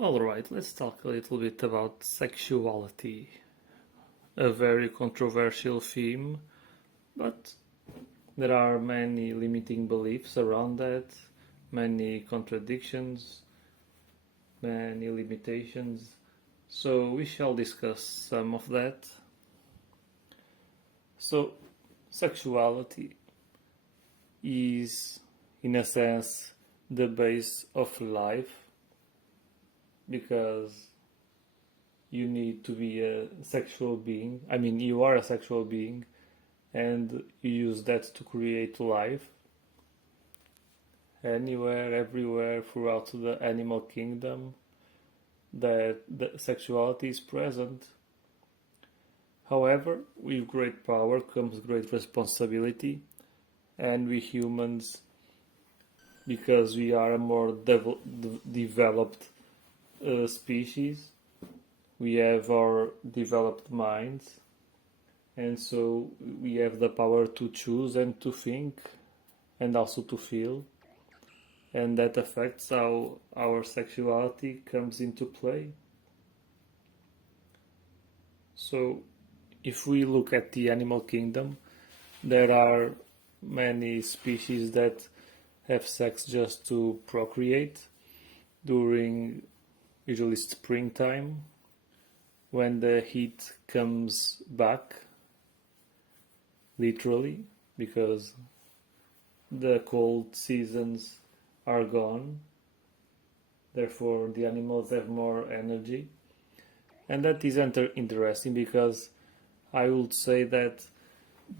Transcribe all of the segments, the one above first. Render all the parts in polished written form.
Alright, let's talk a little bit about sexuality. A very controversial theme, but there are many limiting beliefs around that, many contradictions, many limitations. So we shall discuss some of that. So, sexuality is, in a sense, the base of life because you need to be a sexual being. I mean, you are a sexual being and you use that to create life anywhere, everywhere throughout the animal kingdom that the sexuality is present. However, with great power comes great responsibility, and we humans, because we are a more developed species, we have our developed minds, and so we have the power to choose and to think and also to feel, and that affects how our sexuality comes into play. So if we look at the animal kingdom, there are many species that have sex just to procreate during usually springtime when the heat comes back, literally, because the cold seasons are gone. Therefore, the animals have more energy. And that is interesting because I would say that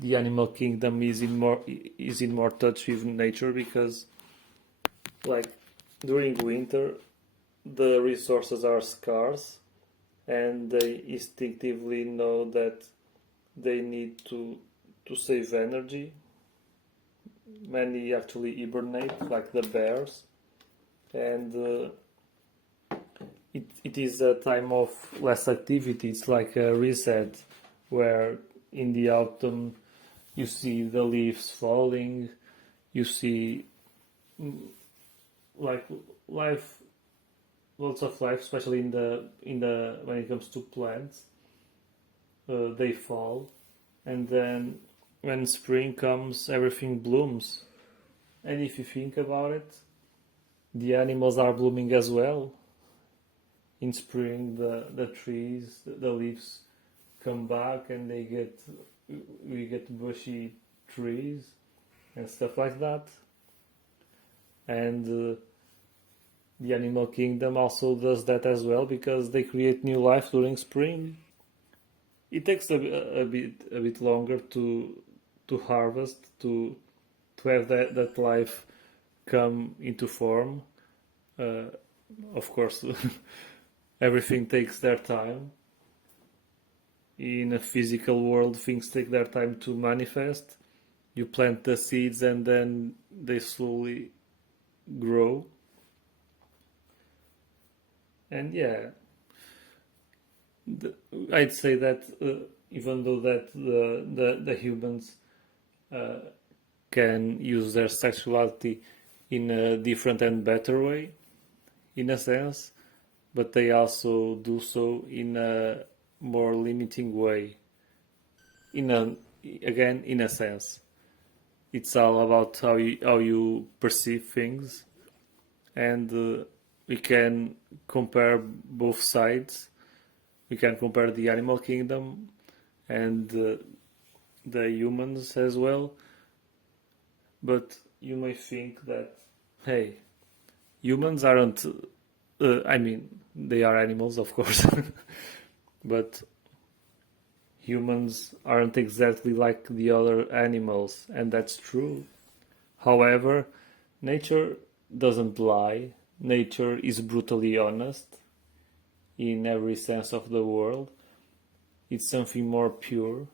the animal kingdom is in more touch with nature because, like, during winter the resources are scarce and they instinctively know that they need to save energy. Many actually hibernate, like the bears, and it is a time of less activity. It's like a reset where in the autumn you see the leaves falling, you see like life, lots of life, especially in the when it comes to plants. They fall, and then when spring comes, everything blooms. And if you think about it, the animals are blooming as well. In spring, the trees, the leaves come back, and we get bushy trees and stuff like that. And the animal kingdom also does that as well because they create new life during spring. It takes a bit longer to harvest, to have that life come into form. Of course, everything takes their time. In a physical world, things take their time to manifest. You plant the seeds and then they slowly grow. And yeah, I'd say that even though that the humans can use their sexuality in a different and better way, in a sense, but they also do so in a more limiting way. In a sense, it's all about how you perceive things, and we can compare both sides. We can compare the animal kingdom and the humans as well. But you may think that, hey, humans aren't. I mean, they are animals, of course, but humans aren't exactly like the other animals, and that's true. However, nature doesn't lie. Nature is brutally honest in every sense of the word. It's something more pure,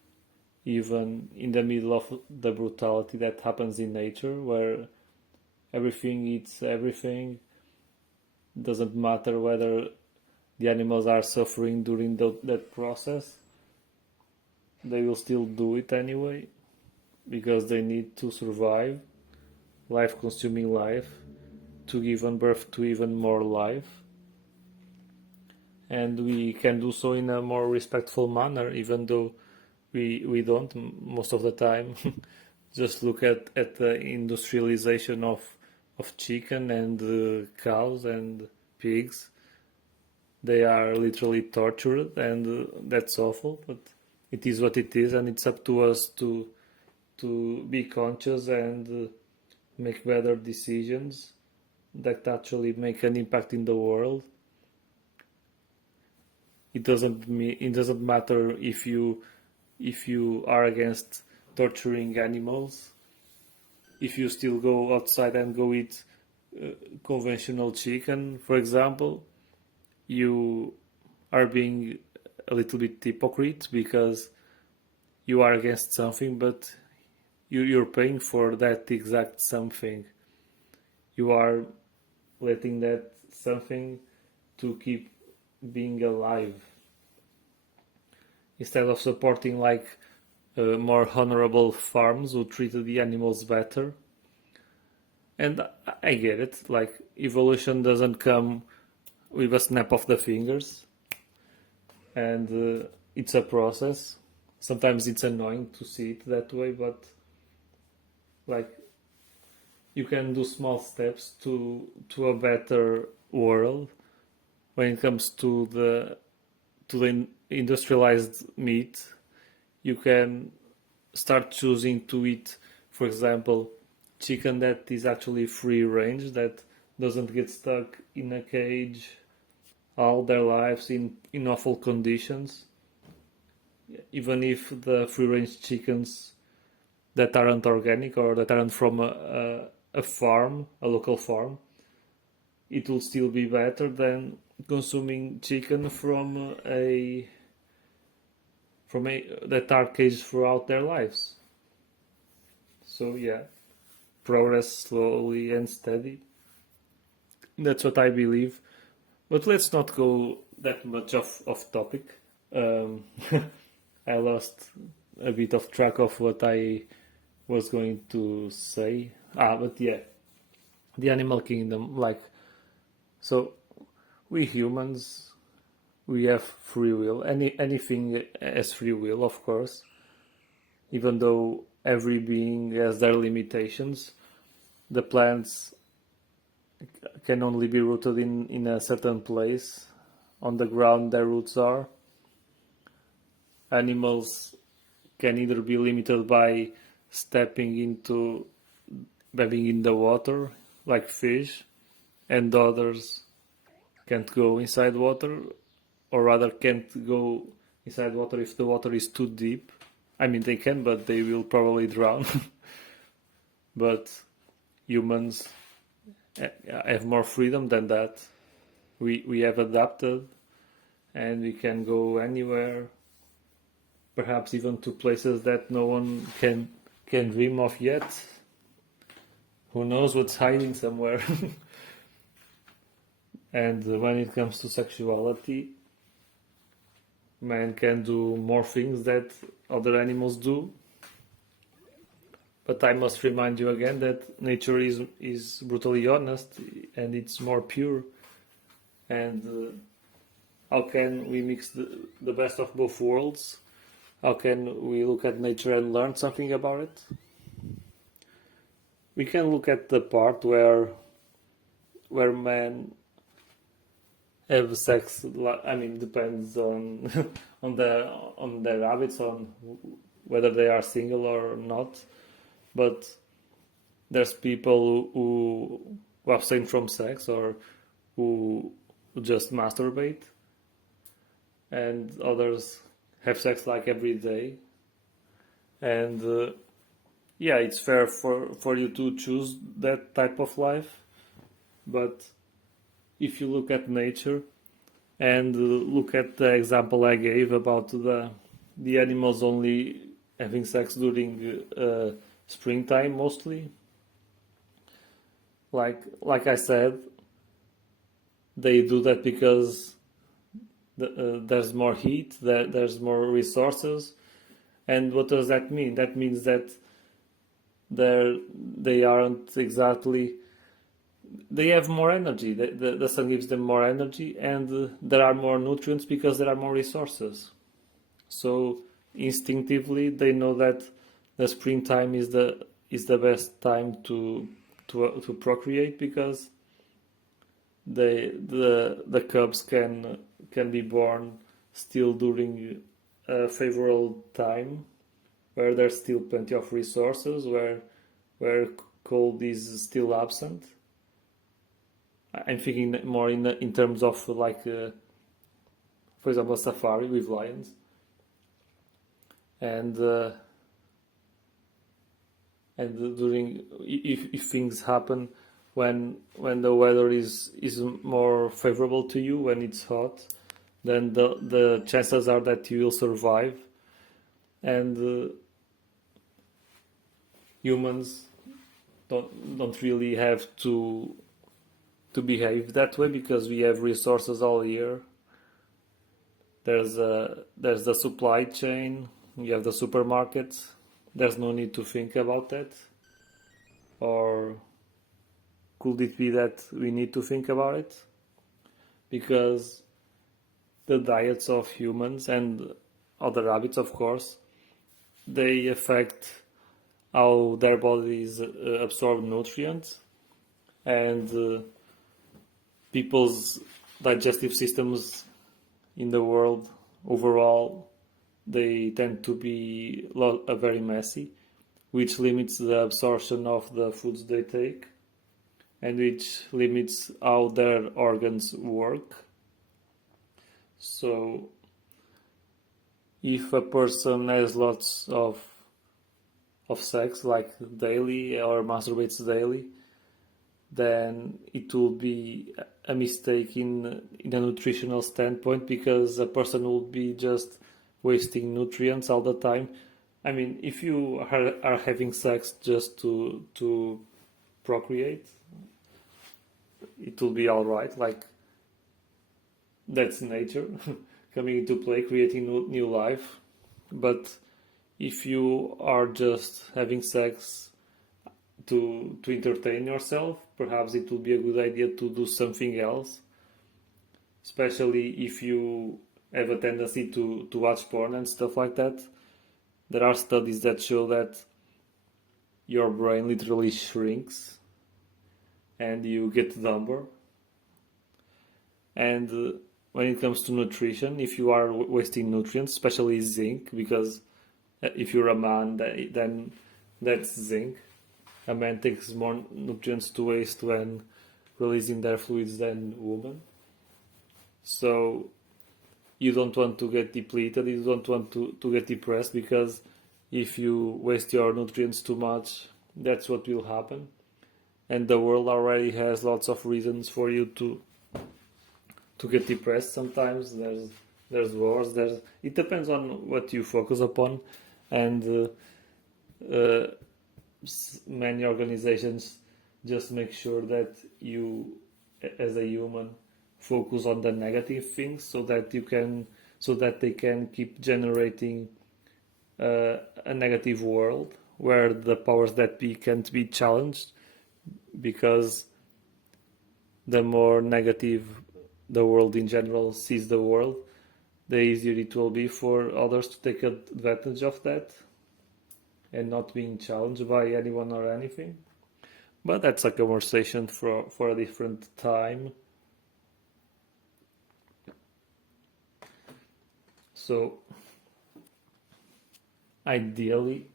even in the middle of the brutality that happens in nature, where everything eats everything. Doesn't matter whether the animals are suffering during that process. They will still do it anyway because they need to survive, life consuming life, to give birth to even more life. and we can do so in a more respectful manner, even though we don't most of the time. Just look at the industrialization of chicken and cows and pigs. They are literally tortured, and that's awful, but it is what it is, and it's up to us to be conscious and make better decisions that actually make an impact in the world. It doesn't matter if you are against torturing animals. If you still go outside and go eat conventional chicken, for example, you are being a little bit hypocrite, because you are against something, but you're paying for that exact something. You are letting that something to keep being alive, instead of supporting like more honorable farms who treated the animals better. And I get it, like evolution doesn't come with a snap of the fingers, and it's a process. Sometimes it's annoying to see it that way, but like you can do small steps to a better world. When it comes to the industrialized meat, you can start choosing to eat, for example, chicken that is actually free range, that doesn't get stuck in a cage all their lives in awful conditions. Even if the free range chickens that aren't organic or that aren't from a farm, a local farm, it will still be better than consuming chicken from that are caged throughout their lives. So yeah, progress slowly and steady. That's what I believe. But let's not go that much off topic. I lost a bit of track of what I was going to say. But yeah, the animal kingdom, like, so we humans, we have free will. Anything has free will, of course, even though every being has their limitations. The plants can only be rooted in a certain place on the ground their roots are. Animals can either be limited by stepping into bathing in the water, like fish, and others can't go inside water, or rather can't go inside water if the water is too deep. I mean, they can, but they will probably drown. But humans have more freedom than that. We have adapted, and we can go anywhere, perhaps even to places that no one can dream of yet. Who knows what's hiding somewhere? And when it comes to sexuality, man can do more things that other animals do. But I must remind you again that nature is brutally honest, and it's more pure. And how can we mix the best of both worlds? How can we look at nature and learn something about it? We can look at the part where men have sex. I mean, depends on on their habits, on whether they are single or not. But there's people who abstain from sex, or who just masturbate, and others have sex like every day. And yeah, it's fair for you to choose that type of life. But if you look at nature and look at the example I gave about the animals only having sex during springtime mostly, like I said, they do that because there's more heat, there's more resources. And what does that mean? That means that they aren't exactly they have more energy. The sun gives them more energy, and there are more nutrients because there are more resources. So instinctively, they know that the springtime is the best time to procreate, because the cubs can be born still during a favorable time, where there's still plenty of resources, where cold is still absent. I'm thinking more in terms of like, for example, safari with lions, and during, if things happen when the weather is more favorable to you, when it's hot, then the chances are that you will survive. And humans don't really have to behave that way, because we have resources all year. There's the supply chain, you have the supermarkets. There's no need to think about that. Or could it be that we need to think about it? Because the diets of humans and other habits, of course, they affect how their bodies absorb nutrients, and people's digestive systems in the world overall, they tend to be very messy, which limits the absorption of the foods they take, and which limits how their organs work. So if a person has lots of sex, like daily, or masturbates daily, then it will be a mistake in a nutritional standpoint, because a person will be just wasting nutrients all the time. I mean, if you are having sex just to procreate, it will be all right. Like, that's nature coming into play, creating new life. But if you are just having sex to entertain yourself, perhaps it will be a good idea to do something else, especially if you have a tendency to watch porn and stuff like that. There are studies that show that your brain literally shrinks and you get dumber. And when it comes to nutrition, if you are wasting nutrients, especially zinc, because if you're a man, then that's zinc. A man takes more nutrients to waste when releasing their fluids than women. So you don't want to get depleted, you don't want to get depressed, because if you waste your nutrients too much, that's what will happen. And the world already has lots of reasons for you to get depressed. Sometimes there's wars, it depends on what you focus upon. And many organizations just make sure that you, as a human, focus on the negative things, so that they can keep generating a negative world where the powers that be can't be challenged, because the more negative the world in general sees the world, the easier it will be for others to take advantage of that and not being challenged by anyone or anything. But that's a conversation for a different time. So ideally,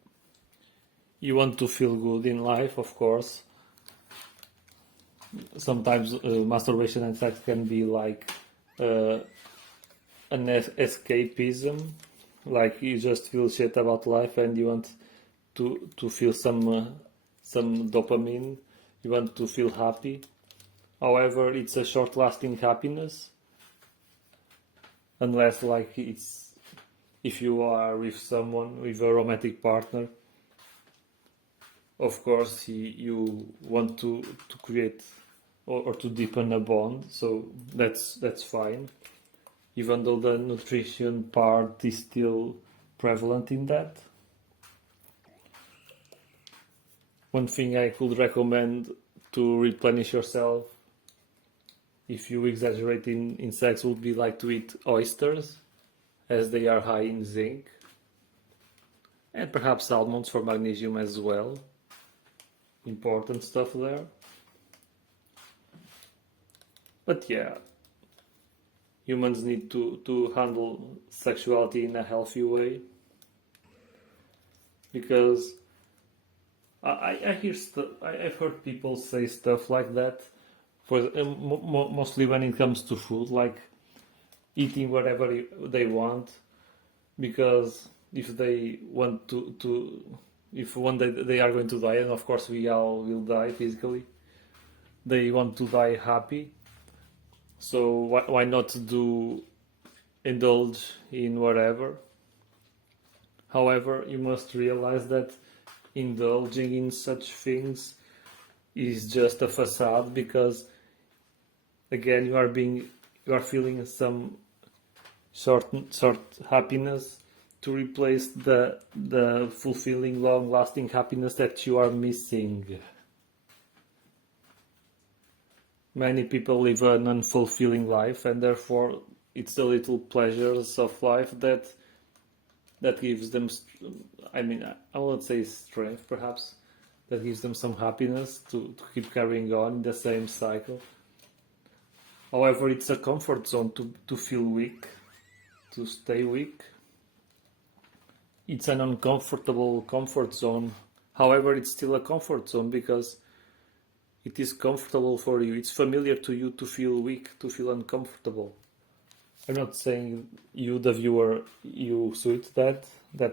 you want to feel good in life, of course. Sometimes masturbation and sex can be like an escapism, like you just feel shit about life and you want to feel some dopamine, you want to feel happy. However, it's a short-lasting happiness, unless like if you are with someone, with a romantic partner. Of course, you want to create or to deepen a bond, so that's fine, even though the nutrition part is still prevalent in that. One thing I could recommend to replenish yourself, if you exaggerate in sex, would be like to eat oysters, as they are high in zinc, and perhaps almonds for magnesium as well. Important stuff there. But yeah, humans need to handle sexuality in a healthy way, because I hear I've heard people say stuff like that, for mostly when it comes to food, like eating whatever they want, because if they want to if one day they are going to die, and of course we all will die physically, they want to die happy. So why not indulge in whatever? However, you must realize that indulging in such things is just a facade, because again you are feeling some short happiness to replace the fulfilling, long-lasting happiness that you are missing. Many people live an unfulfilling life, and therefore it's the little pleasures of life that gives them, I mean, I would say strength perhaps, that gives them some happiness to keep carrying on in the same cycle. However, it's a comfort zone to feel weak, to stay weak. It's an uncomfortable comfort zone. However, it's still a comfort zone because it is comfortable for you. It's familiar to you to feel weak, to feel uncomfortable. I'm not saying you, the viewer, you suit that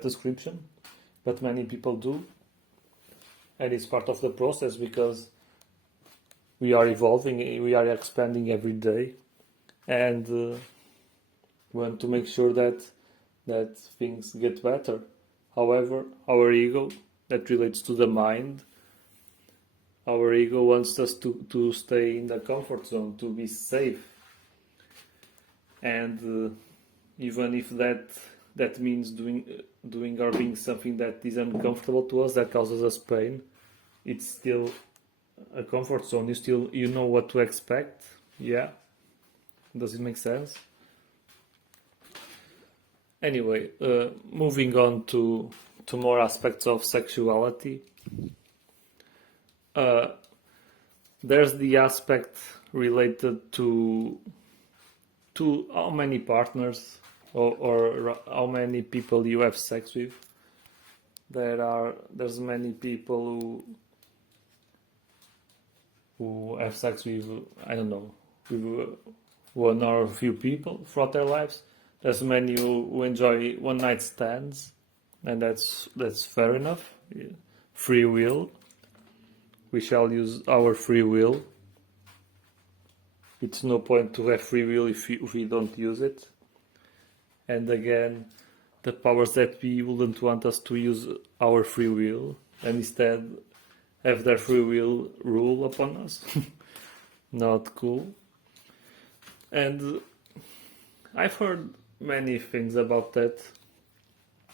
description, but many people do. And it's part of the process, because we are evolving, we are expanding every day, and we want to make sure that things get better. However, our ego, that relates to the mind, our ego wants us to stay in the comfort zone, to be safe. And even if that means doing or being something that is uncomfortable to us, that causes us pain, it's still a comfort zone. You know what to expect. Yeah, does it make sense? Anyway, moving on to more aspects of sexuality. There's the aspect related to how many partners or how many people you have sex with. There's many people who have sex with, I don't know, with one or a few people throughout their lives. There's many who enjoy one night stands, and that's fair enough. Free will. We shall use our free will. It's no point to have free will if we don't use it. And again, the powers that be wouldn't want us to use our free will, and instead have their free will rule upon us. Not cool. And I've heard many things about that,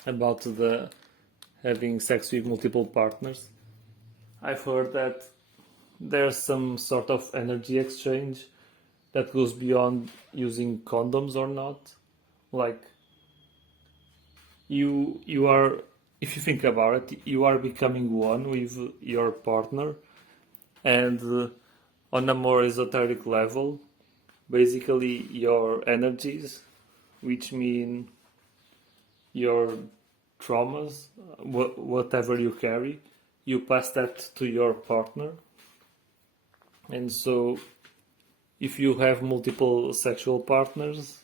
about the having sex with multiple partners. I've heard that there's some sort of energy exchange that goes beyond using condoms or not. Like, you are, if you think about it, you are becoming one with your partner, and on a more esoteric level, basically your energies, which mean your traumas, whatever you carry, you pass that to your partner. And so if you have multiple sexual partners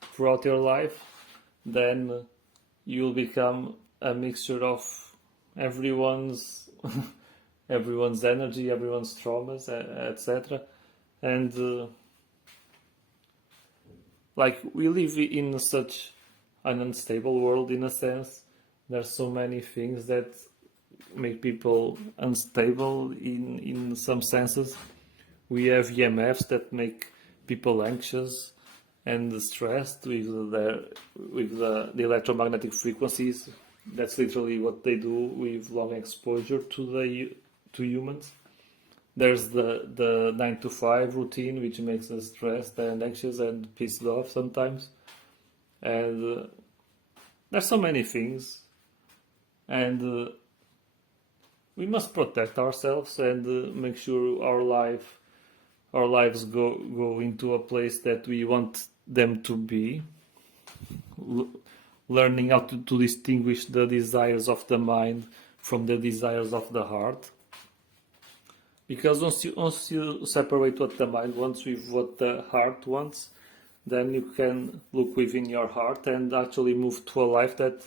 throughout your life, then you'll become a mixture of everyone's energy, everyone's traumas, etc. And like, we live in such an unstable world, in a sense. There's so many things that make people unstable in some senses. We have EMFs that make people anxious and stressed with the electromagnetic frequencies. That's literally what they do with long exposure to humans. there's the 9 to 5 routine, which makes us stressed and anxious and pissed off sometimes. And there's so many things, and we must protect ourselves and make sure our lives go into a place that we want them to be. Learning how to distinguish the desires of the mind from the desires of the heart. Because once you separate what the mind wants with what the heart wants, then you can look within your heart and actually move to a life that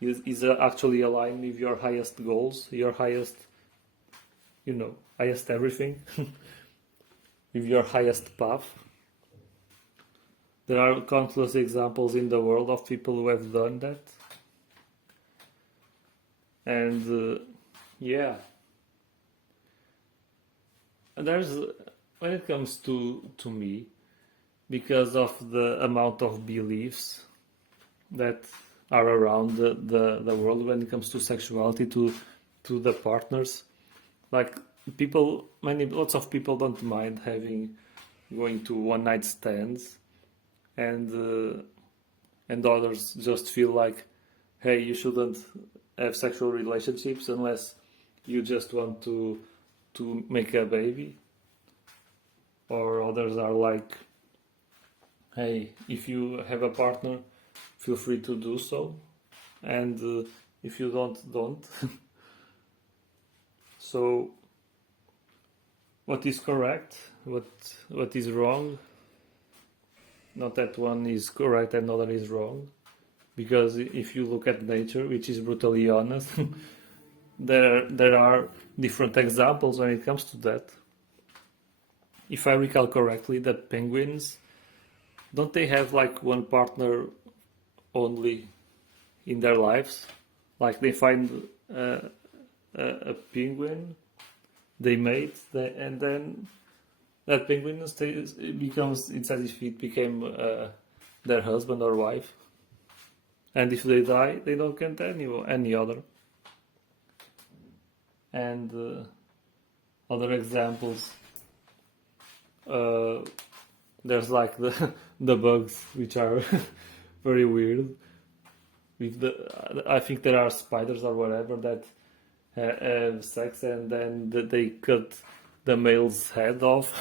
is actually aligned with your highest goals, your highest, highest everything, with your highest path. There are countless examples in the world of people who have done that. And there's, when it comes to me, because of the amount of beliefs that are around the world when it comes to sexuality, to the partners, like lots of people don't mind going to one night stands, and others just feel like, hey, you shouldn't have sexual relationships unless you just want to make a baby. Or others are like, hey, if you have a partner, feel free to do so, and if you don't. So what is correct, what is wrong? Not that one is correct and another is wrong, because if you look at nature, which is brutally honest, there are different examples when it comes to that. If I recall correctly, that penguins, don't they have like one partner only in their lives? Like they find a penguin, they mate, and then that penguin it's as if it became their husband or wife. And if they die, they don't get any other. And other examples, there's like the bugs, which are very weird. I think there are spiders or whatever that have sex and then they cut the male's head off.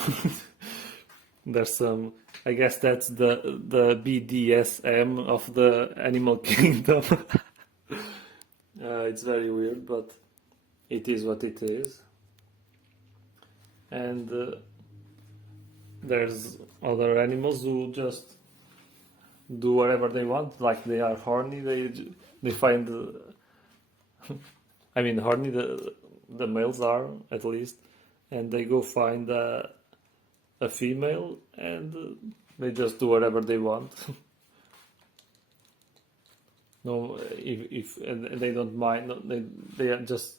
There's some, I guess that's the BDSM of the animal kingdom. It's very weird, but it is what it is. And there's other animals who just do whatever they want, like they are horny, they find I mean horny, the males are, at least, and they go find a female and they just do whatever they want. No, if and they don't mind, they are just,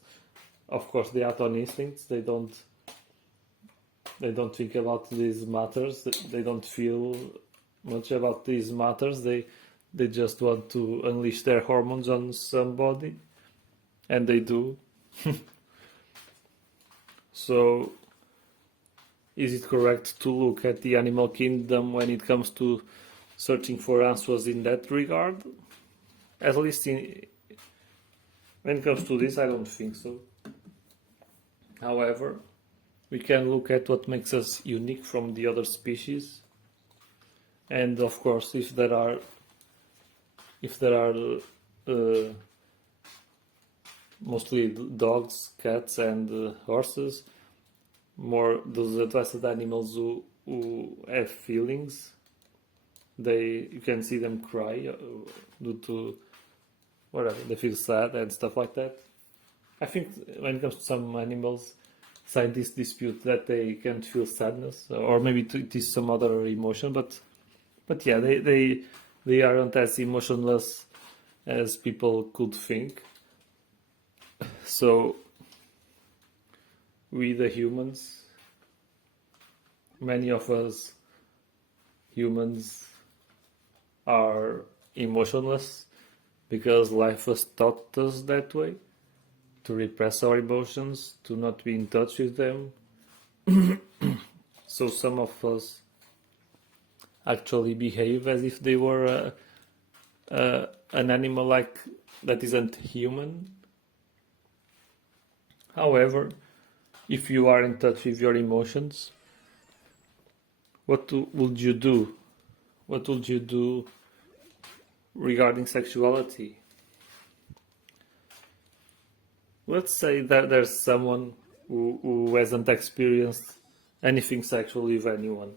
of course, they act on instincts. They don't think about these matters. They don't feel much about these matters. They just want to unleash their hormones on somebody, and they do. So, is it correct to look at the animal kingdom when it comes to searching for answers in that regard? At least when it comes to this, I don't think so. However, we can look at what makes us unique from the other species, and of course, if there are mostly dogs, cats, and horses, more those advanced animals who have feelings, you can see them cry due to whatever, they feel sad and stuff like that. I think when it comes to some animals, scientists dispute that they can't feel sadness, or maybe it is some other emotion, but yeah, they aren't as emotionless as people could think. So we, the humans, many of us humans are emotionless because life has taught us that way, to repress our emotions, to not be in touch with them, So some of us actually behave as if they were an animal like that isn't human. However, if you are in touch with your emotions, what would you do? What would you do regarding sexuality? Let's say that there's someone who hasn't experienced anything sexual with anyone,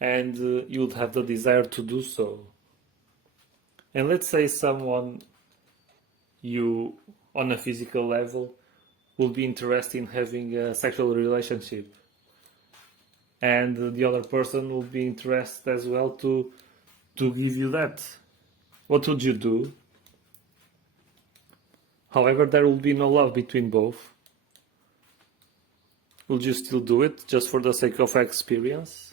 and you'd have the desire to do so. And let's say someone you, on a physical level, will be interested in having a sexual relationship, and the other person will be interested as well to give you that. What would you do? However, there will be no love between both. Would you still do it just for the sake of experience?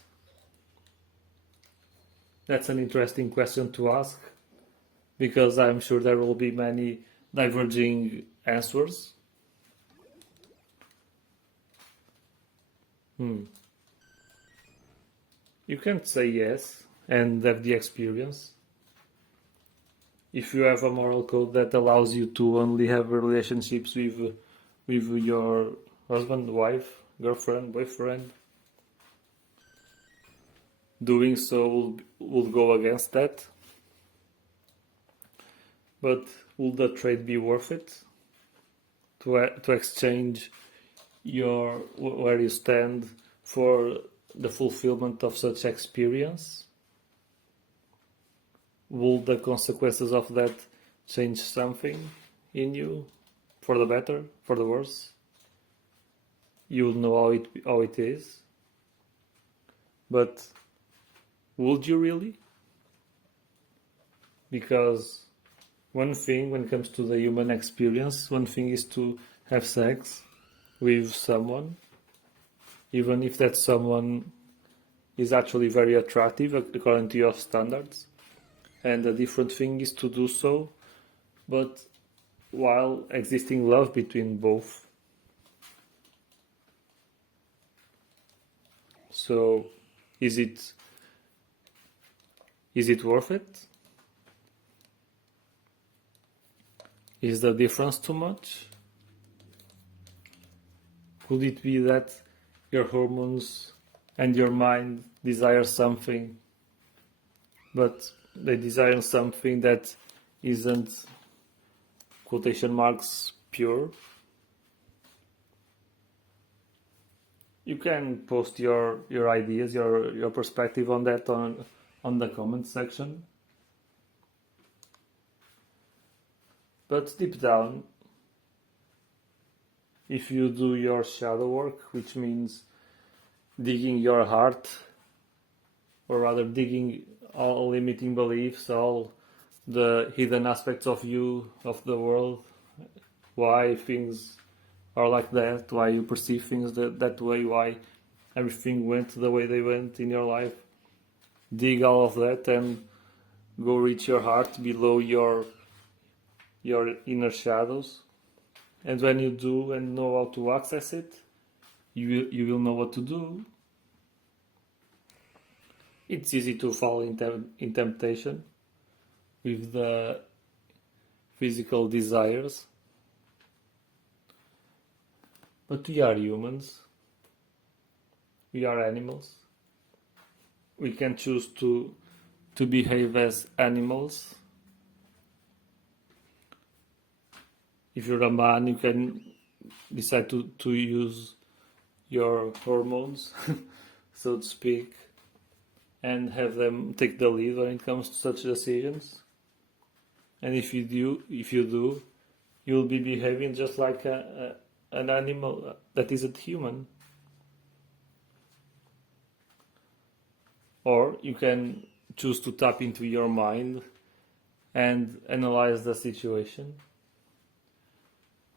That's an interesting question to ask, because I'm sure there will be many diverging answers. You can't say yes and have the experience. If you have a moral code that allows you to only have relationships with your husband, wife, girlfriend, boyfriend, doing so will go against that. But will the trade be worth it? To exchange where you stand for the fulfillment of such experience? Will the consequences of that change something in you? For the better? For the worse? You'll know how it is. But would you really? Because one thing, when it comes to the human experience, one thing is to have sex with someone, even if that someone is actually very attractive according to your standards. And a different thing is to do so, but while existing love between both. So, is it worth it? Is the difference too much? Could it be that your hormones and your mind desire something, but they desire something that isn't, quotation marks, pure? You can post your ideas, your perspective on that on the comment section. But deep down, if you do your shadow work, which means digging your heart, or rather digging all limiting beliefs, all the hidden aspects of you, of the world, why things are like that, why you perceive things that way, why everything went the way they went in your life. Dig all of that and go reach your heart below your inner shadows. And when you do and know how to access it, you will know what to do. It's easy to fall in temptation with the physical desires. But we are humans. We are animals. We can choose to behave as animals. If you're a man, you can decide to use your hormones, so to speak, and have them take the lead when it comes to such decisions. And if you do, you'll be behaving just like an animal that isn't human. Or you can choose to tap into your mind and analyze the situation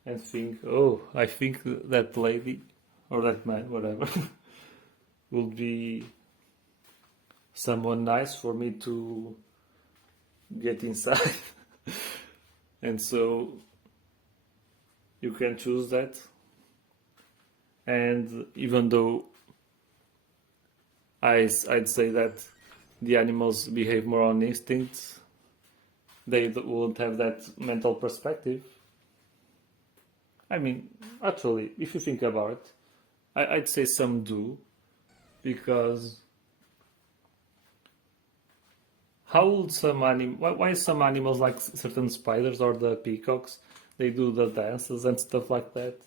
and think, oh, I think that lady or that man, whatever, will be someone nice for me to get inside. And so you can choose that. And even though I'd say that the animals behave more on instincts, they won't have that mental perspective. I mean, actually, if you think about it, I'd say some do, because how would why some animals, like certain spiders or the peacocks, they do the dances and stuff like that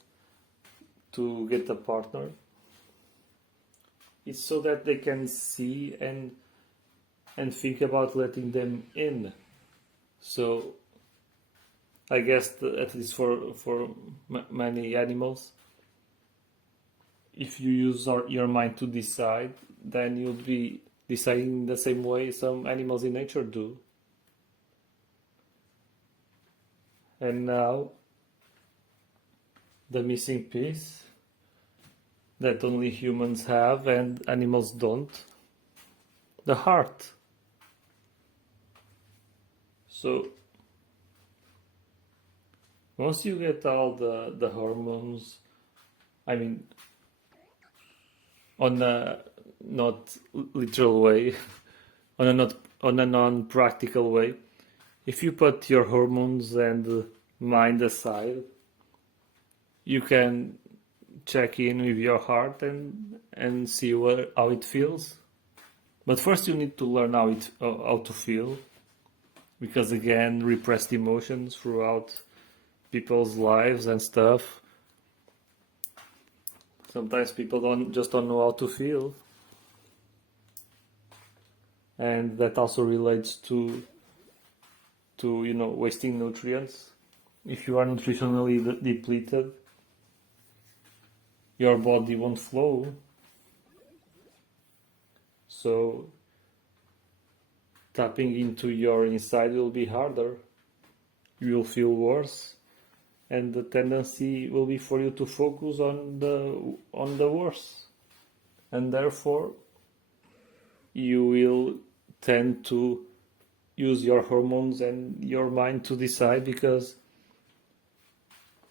to get a partner? It's so that they can see and think about letting them in. So I guess at least for many animals, if you use your mind to decide, then you'll be deciding the same way some animals in nature do. And now, the missing piece that only humans have and animals don't: the heart. So once you get all the hormones, I mean, on a not literal way, on a non-practical way, if you put your hormones and mind aside, you can check in with your heart and see how it feels. But first you need to learn how to feel, because again, repressed emotions throughout people's lives and stuff. Sometimes people don't know how to feel, and that also relates to wasting nutrients. If you are nutritionally depleted, your body won't flow. So tapping into your inside will be harder. You will feel worse, and the tendency will be for you to focus on the worse, and therefore you will tend to use your hormones and your mind to decide, because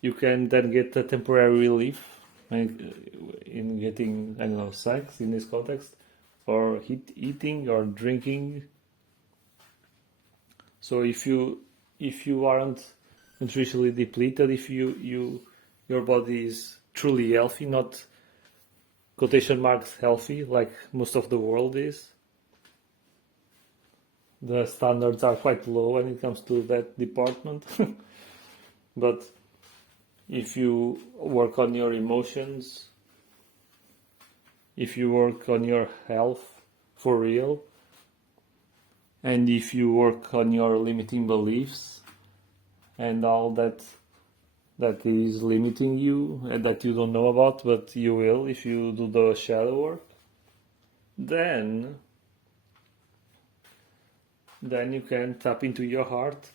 you can then get a temporary relief in getting, I don't know, sex in this context, or eating or drinking. So if you aren't nutritionally depleted, if your body is truly healthy, not quotation marks healthy like most of the world is, the standards are quite low when it comes to that department. But if you work on your emotions, if you work on your health for real, and if you work on your limiting beliefs and all that is limiting you and that you don't know about, but you will if you do the shadow work, then you can tap into your heart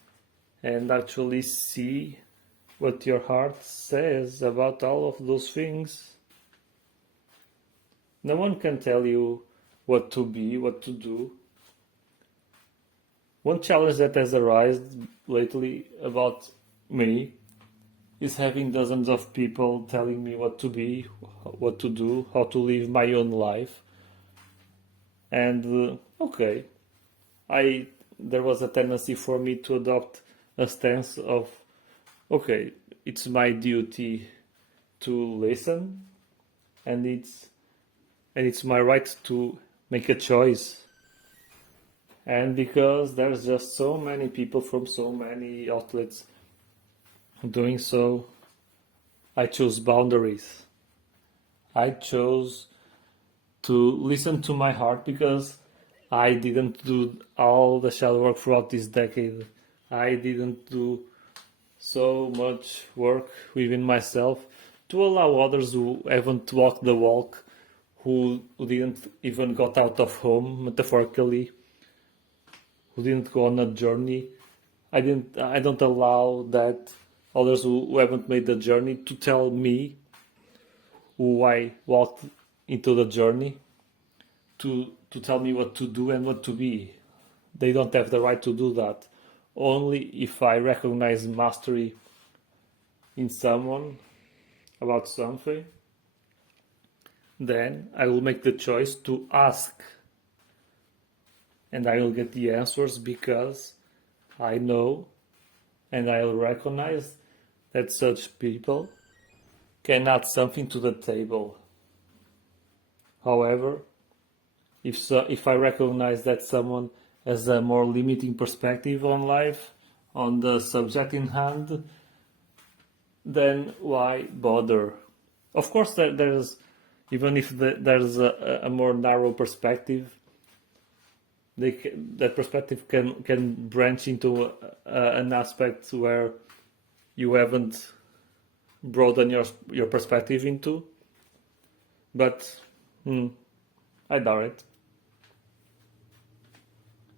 and actually see what your heart says about all of those things. No one can tell you what to be, what to do. One challenge that has arisen lately about me is having dozens of people telling me what to be, what to do, how to live my own life. And okay, there was a tendency for me to adopt a stance of, okay, it's my duty to listen, and it's my right to make a choice. And because there's just so many people from so many outlets doing so, I chose boundaries. I chose to listen to my heart, because I didn't do all the shadow work throughout this decade. I didn't do so much work within myself to allow others who haven't walked the walk, who didn't even got out of home, metaphorically, who didn't go on a journey. I don't allow that others who haven't made the journey to tell me who I walked into the journey, to tell me what to do and what to be. They don't have the right to do that. Only if I recognize mastery in someone about something, then I will make the choice to ask, and I will get the answers because I know and I'll recognize that such people can add something to the table. However, if I recognize that someone has a more limiting perspective on life, on the subject in hand, then why bother? Of course, there's even if there's a more narrow perspective, that perspective can branch into an aspect where you haven't broadened your perspective into. But I doubt it.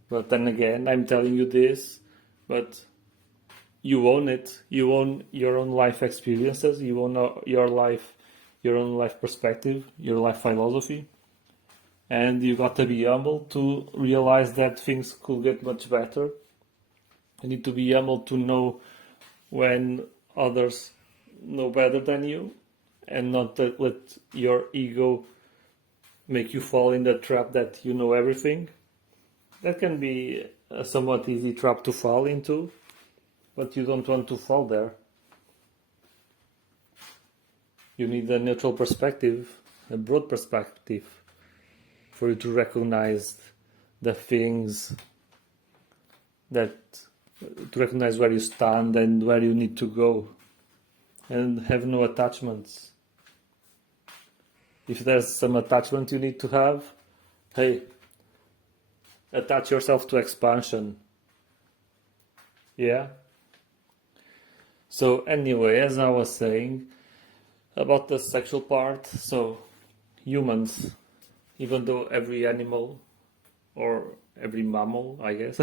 But then again, I'm telling you this, but you own it. You own your own life experiences. You own your own life perspective, your life philosophy. And you got to be humble to realize that things could get much better. You need to be humble to know when others know better than you, and not let your ego make you fall in the trap that you know everything. That can be a somewhat easy trap to fall into, but you don't want to fall there. You need a neutral perspective, a broad perspective, for you to recognize the things to recognize where you stand and where you need to go, and have no attachments. If there's some attachment you need to have, hey, attach yourself to expansion. Yeah? So anyway, as I was saying about the sexual part, so humans, even though every animal or every mammal, I guess,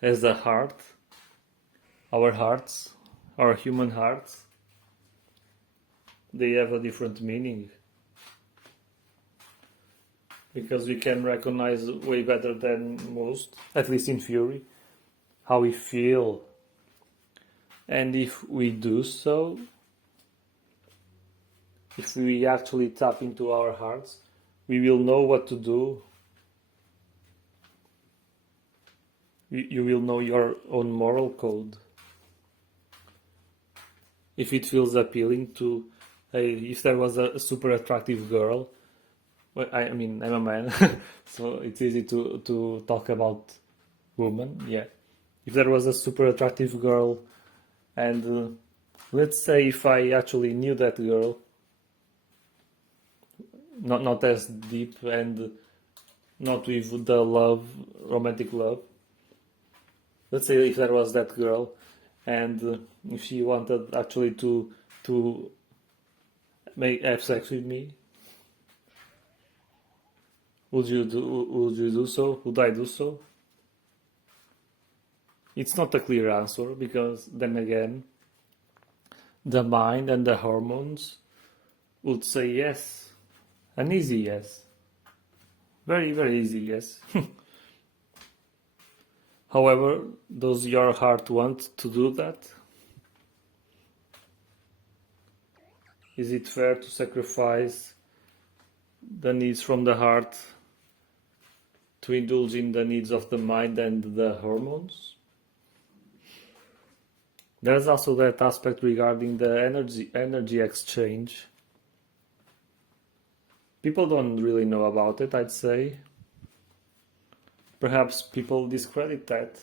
has a heart, our hearts, our human hearts, they have a different meaning. Because we can recognize way better than most, at least in theory, how we feel. And if we do so, if we actually tap into our hearts, we will know what to do. You will know your own moral code. If it feels appealing to, hey, if there was a super attractive girl, well, I mean, I'm a man, so it's easy to talk about women, yeah. If there was a super attractive girl, and let's say if I actually knew that girl, not as deep and not with the love, romantic love. Let's say if there was that girl, and if she wanted actually to have sex with me, would you do so? Would I do so? It's not a clear answer, because then again, the mind and the hormones would say yes. An easy yes. Very, very easy yes. However, does your heart want to do that? Is it fair to sacrifice the needs from the heart to indulge in the needs of the mind and the hormones? There's also that aspect regarding the energy exchange. People don't really know about it, I'd say. Perhaps people discredit that,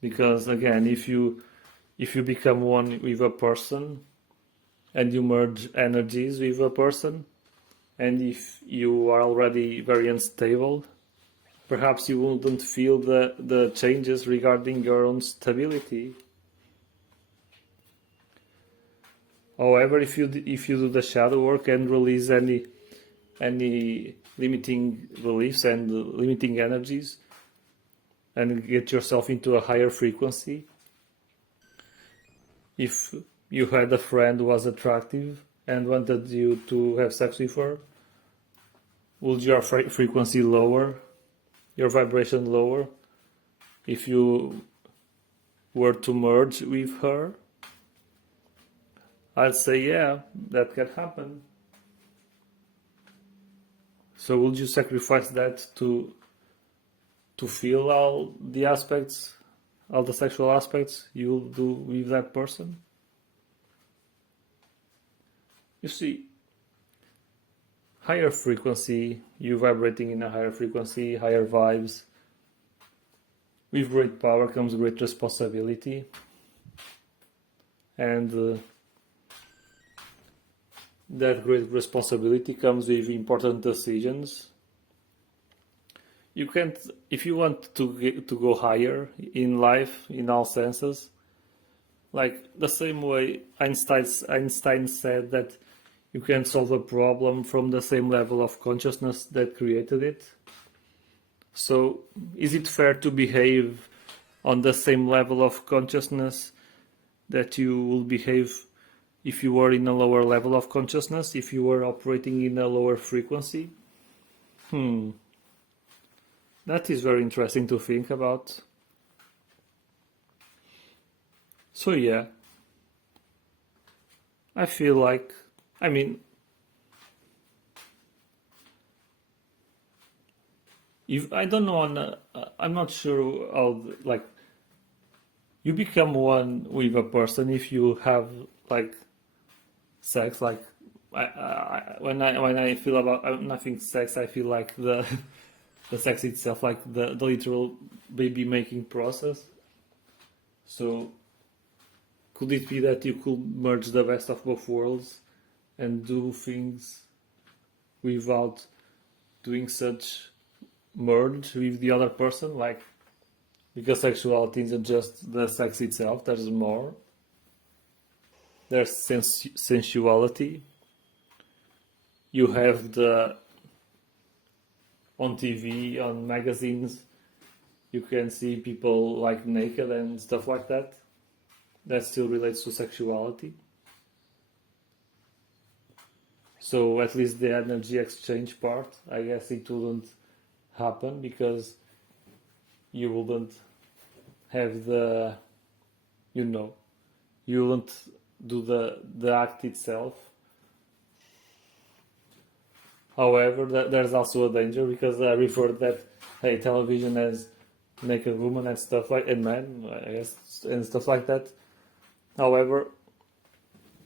because again, if you become one with a person and you merge energies with a person, and if you are already very unstable, perhaps you wouldn't feel the changes regarding your own stability. However, if you do the shadow work and release any limiting beliefs and limiting energies, and get yourself into a higher frequency, if you had a friend who was attractive and wanted you to have sex with her, would your frequency lower, your vibration lower, if you were to merge with her? I'd say, yeah, that can happen. So would you sacrifice that to feel all the aspects, all the sexual aspects you will do with that person? You see, higher frequency, you vibrating in a higher frequency, higher vibes. With great power comes great responsibility. And that great responsibility comes with important decisions. You can't, if you want to go higher in life, in all senses, like the same way Einstein said that you can solve a problem from the same level of consciousness that created it. So, is it fair to behave on the same level of consciousness that you will behave if you were in a lower level of consciousness, if you were operating in a lower frequency? That is very interesting to think about. So yeah, I feel like, I mean, if I don't know, I'm not sure how, like, you become one with a person if you have like sex. Like, when I feel about nothing sex, I feel like the sex itself, like the literal baby making process. So could it be that you could merge the best of both worlds and do things without doing such merge with the other person? Like, because sexuality isn't just the sex itself, there's more. There's sensuality. You have on TV, on magazines, you can see people like naked and stuff like that. That still relates to sexuality. So at least the energy exchange part, I guess it wouldn't happen because you wouldn't have you wouldn't do the act itself. However, there's also a danger because I referred that, hey, television has naked women and stuff like, and men, I guess, and stuff like that. However,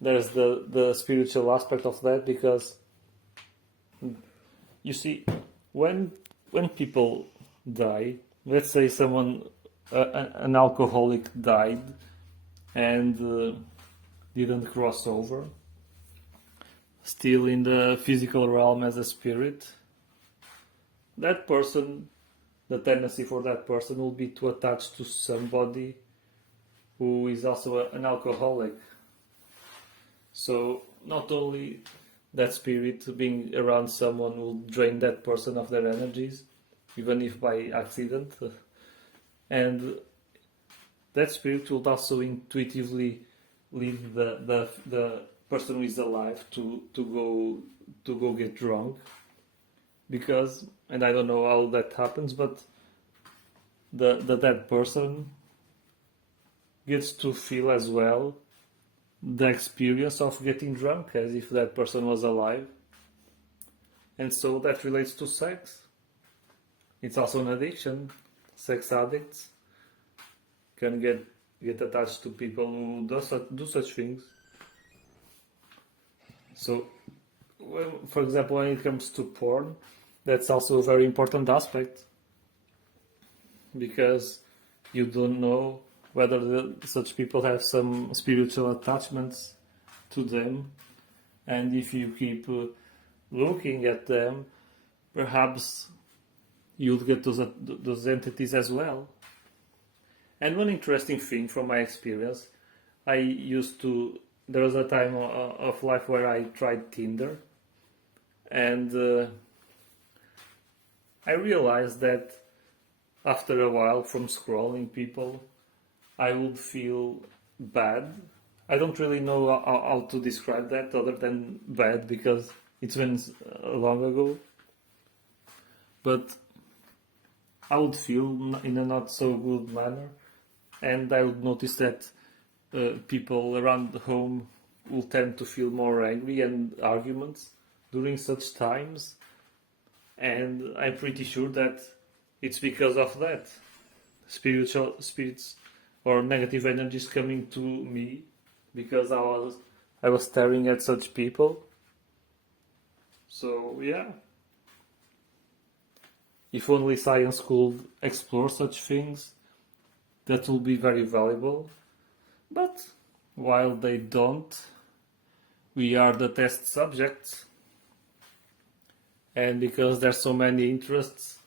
there's the spiritual aspect of that, because you see, when people die, let's say someone, an alcoholic died and didn't cross over, still in the physical realm as a spirit, that person, the tendency for that person will be to attach to somebody who is also an alcoholic. So not only that spirit being around someone will drain that person of their energies, even if by accident, and that spirit will also intuitively lead the person who is alive to go get drunk, because, and I don't know how that happens, but the dead person gets to feel as well the experience of getting drunk as if that person was alive. And so that relates to sex. It's also an addiction. Sex addicts can get attached to people who do such things. So, for example, when it comes to porn, that's also a very important aspect, because you don't know whether such people have some spiritual attachments to them, and if you keep looking at them, perhaps you'll get those entities as well. And one interesting thing from my experience, there was a time of life where I tried Tinder, and I realized that after a while from scrolling people, I would feel bad. I don't really know how to describe that other than bad, because it's been long ago. But I would feel in a not so good manner, and I would notice that people around home will tend to feel more angry and arguments during such times. and I'm pretty sure that it's because of that. Spiritual spirits or negative energies coming to me because I was staring at such people. So yeah, if only science could explore such things, that will be very valuable. But while they don't, we are the test subjects. And because there's so many interests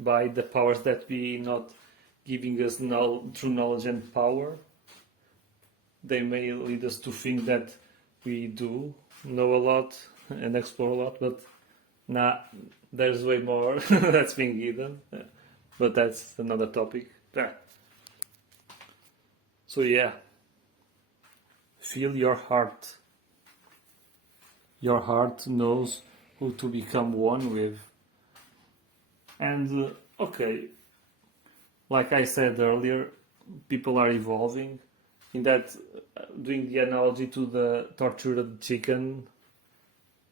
by the powers that be not giving us true knowledge and power, they may lead us to think that we do know a lot and explore a lot, but nah, there's way more that's being hidden. But that's another topic. So yeah, feel your heart. Your heart knows who to become one with. And okay, like I said earlier, people are evolving. In that, doing the analogy to the tortured chicken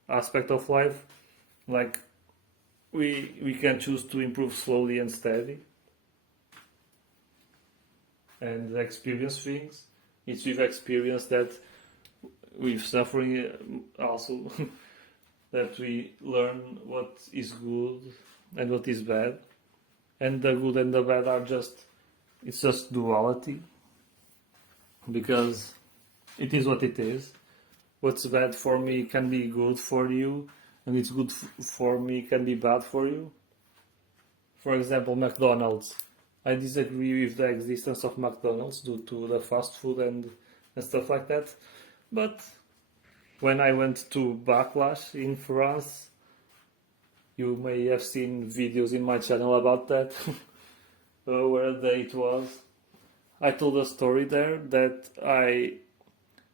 aspect of life, like we can choose to improve slowly and steady and experience things. It's with experience that with suffering also that we learn what is good and what is bad, and the good and the bad are it's just duality, because it is what it is. What's bad for me can be good for you, and it's good for me can be bad for you. For example, McDonald's. I disagree with the existence of McDonald's due to the fast food and stuff like that. But when I went to Backlash in France, you may have seen videos in my channel about that, where the date was. I told a story there that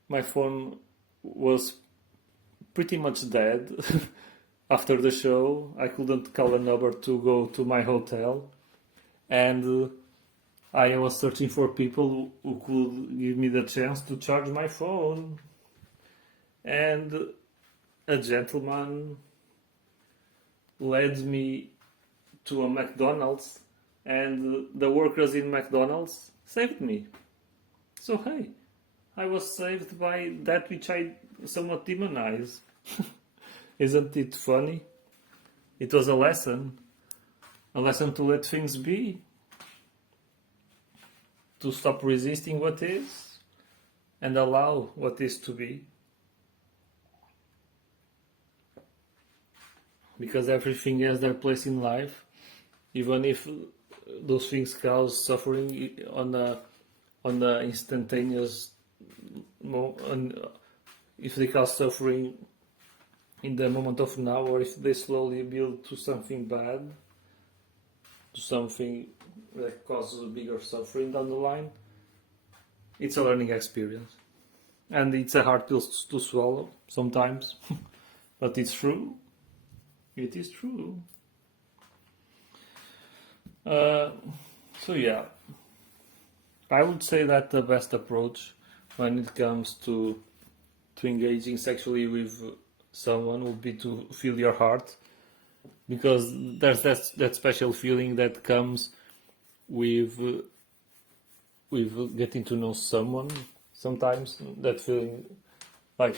my phone was pretty much dead after the show. I couldn't call an Uber to go to my hotel, and I was searching for people who could give me the chance to charge my phone. And a gentleman led me to a McDonald's, and the workers in McDonald's saved me. So hey, I was saved by that which I somewhat demonize. Isn't it funny? It was a lesson to let things be, to stop resisting what is and allow what is to be. Because everything has their place in life, even if those things cause suffering on the instantaneous, if they cause suffering in the moment of now, or if they slowly build to something bad, to something that causes bigger suffering down the line, it's a learning experience. And it's a hard pill to swallow sometimes, but it's true. It is true. So yeah, I would say that the best approach when it comes to engaging sexually with someone would be to feel your heart, because there's that special feeling that comes with getting to know someone. Sometimes that feeling, like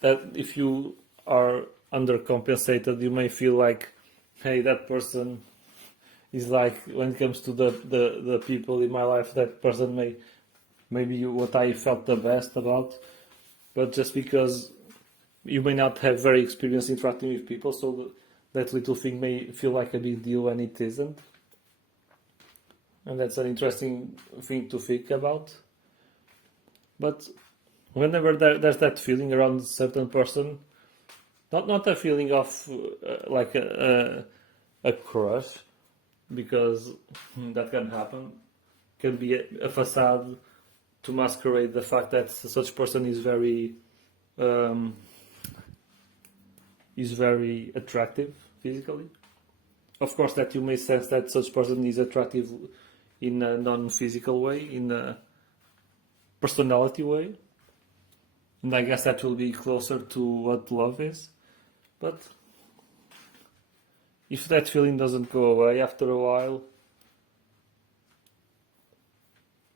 that, if you are undercompensated, you may feel like, hey, that person is like, when it comes to the people in my life, that person may be what I felt the best about, but just because you may not have very experience interacting with people, so that little thing may feel like a big deal when it isn't. And that's an interesting thing to think about. But whenever there's that feeling around a certain person, not a feeling of like a crush, because that can happen, can be a facade to masquerade the fact that such person is very attractive physically. Of course, that you may sense that such person is attractive in a non-physical way, in a personality way, and I guess that will be closer to what love is. But if that feeling doesn't go away after a while,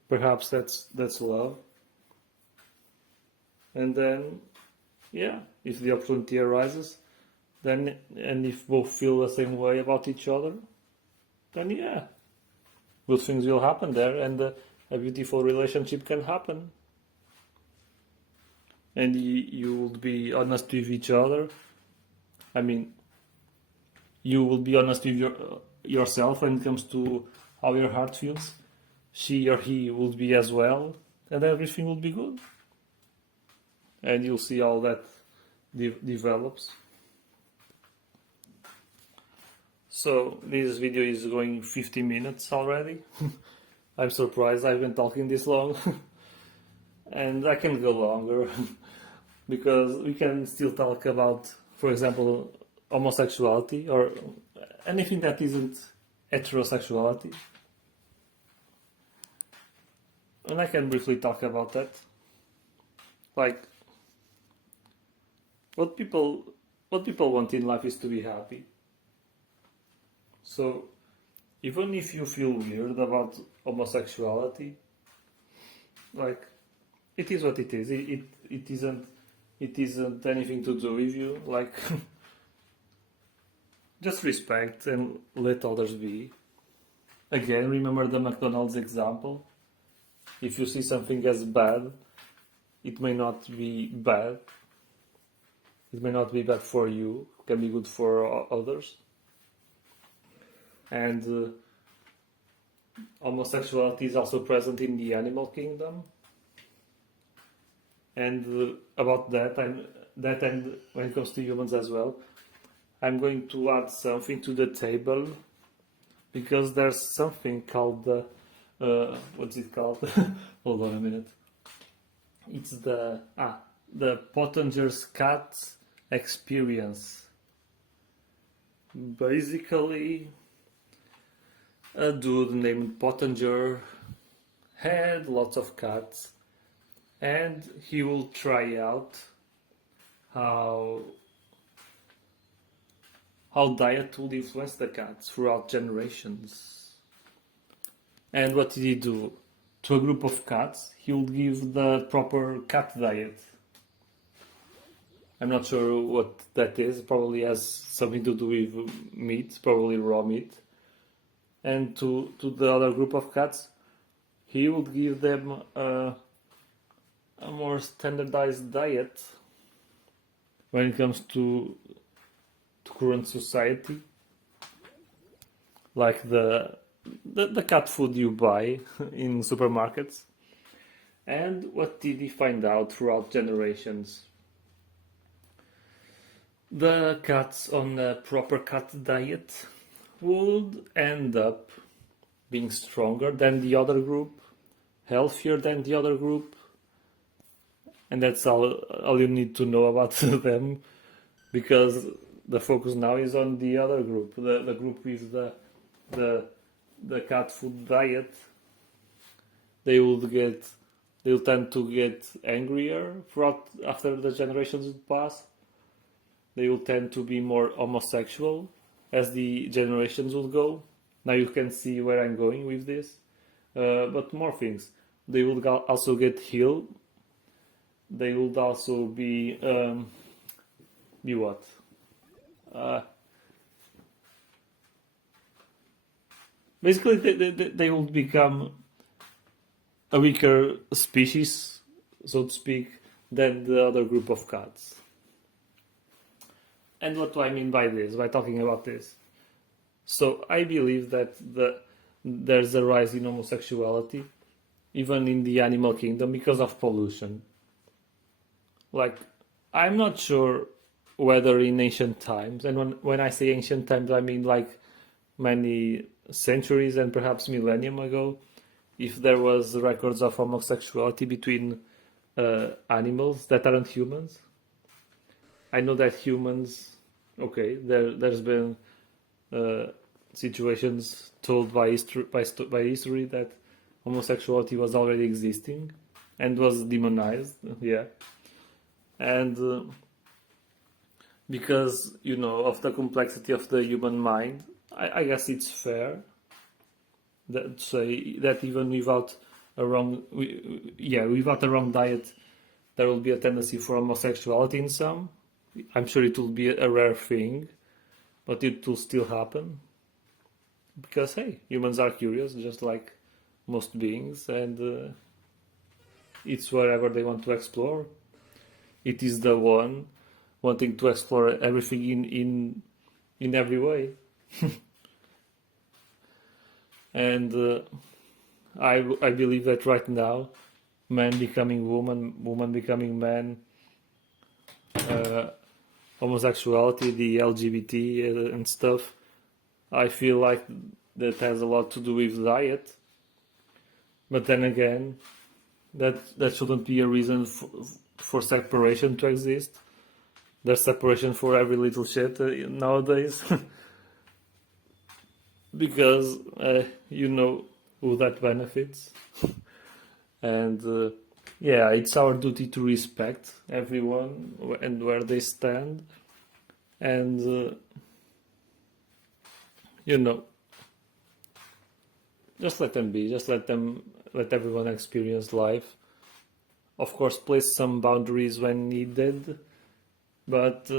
perhaps that's love. And then, yeah, if the opportunity arises, then, and if both feel the same way about each other, then yeah, good things will happen there, and a beautiful relationship can happen. And you will be honest with each other. I mean, you will be honest with yourself when it comes to how your heart feels. She or he will be as well, and everything will be good. And you'll see how that develops. So this video is going 50 minutes already. I'm surprised I've been talking this long. And I can go longer because we can still talk about, for example, homosexuality or anything that isn't heterosexuality. And I can briefly talk about that. Like, what people want in life is to be happy. So, even if you feel weird about homosexuality, like, it is what it is. It isn't anything to do with you. Like, just respect and let others be. Again, remember the McDonald's example. If you see something as bad, it may not be bad. It may not be bad for you. It can be good for others. And homosexuality is also present in the animal kingdom. And about that, and when it comes to humans as well, I'm going to add something to the table, because there's something called the what's it called? Hold on a minute. It's the Pottinger's cat experience. Basically, a dude named Pottinger had lots of cats, and he will try out how diet will influence the cats throughout generations. And what did he do? To a group of cats, he would give the proper cat diet. I'm not sure what that is. Probably has something to do with meat, probably raw meat. And to the other group of cats, he would give them a more standardized diet when it comes to current society, like the cat food you buy in supermarkets. And what did he find out throughout generations? The cats on a proper cat diet would end up being stronger than the other group, healthier than the other group, and that's all you need to know about them, because the focus now is on the other group, the group with the cat food diet. They'll tend to get angrier after the generations would pass. They will tend to be more homosexual as the generations will go. Now you can see where I'm going with this. But more things. They will also get healed. They would also be what? Basically, they will become a weaker species, so to speak, than the other group of cats. And what do I mean by this, by talking about this? So I believe that there's a rise in homosexuality, even in the animal kingdom, because of pollution. Like, I'm not sure whether in ancient times, and when I say ancient times, I mean like many centuries and perhaps millennium ago, if there was records of homosexuality between animals that aren't humans. I know that humans, okay, there's been situations told by history that homosexuality was already existing and was demonized, yeah. And because of the complexity of the human mind. I guess it's fair that say that even without a wrong diet, there will be a tendency for homosexuality in some. I'm sure it will be a rare thing, but it will still happen. Because, hey, humans are curious, just like most beings, and it's wherever they want to explore. It is the one wanting to explore everything in every way. And I believe that right now, man becoming woman, woman becoming man, homosexuality, the LGBT and stuff, I feel like that has a lot to do with diet. But then again, that shouldn't be a reason for separation to exist. There's separation for every little shit nowadays. Because who that benefits. And it's our duty to respect everyone and where they stand. And just let them be. Just let everyone experience life. Of course, place some boundaries when needed. But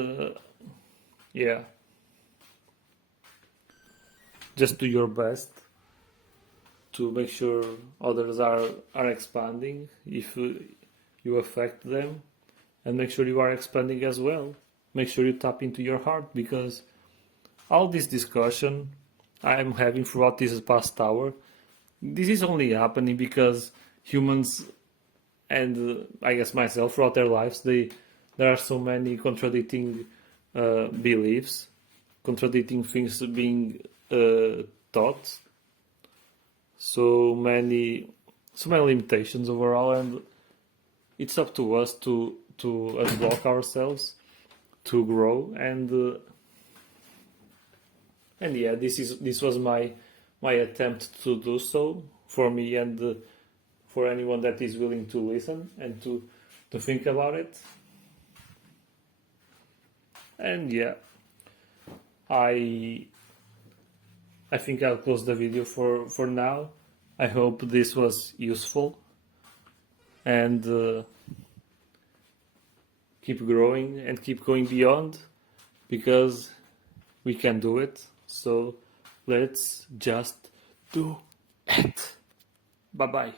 just do your best to make sure others are expanding if you affect them, and make sure you are expanding as well. Make sure you tap into your heart, because all this discussion I'm having throughout this past hour, this is only happening because humans, and I guess myself, throughout their lives, there are so many contradicting beliefs, contradicting things being taught, so many limitations overall, and it's up to us to unblock ourselves, to grow, and this was my attempt to do so, for me and for anyone that is willing to listen and to think about it. And I think I'll close the video for now. I hope this was useful, and keep growing and keep going beyond, because we can do it. So let's just do it. Bye bye.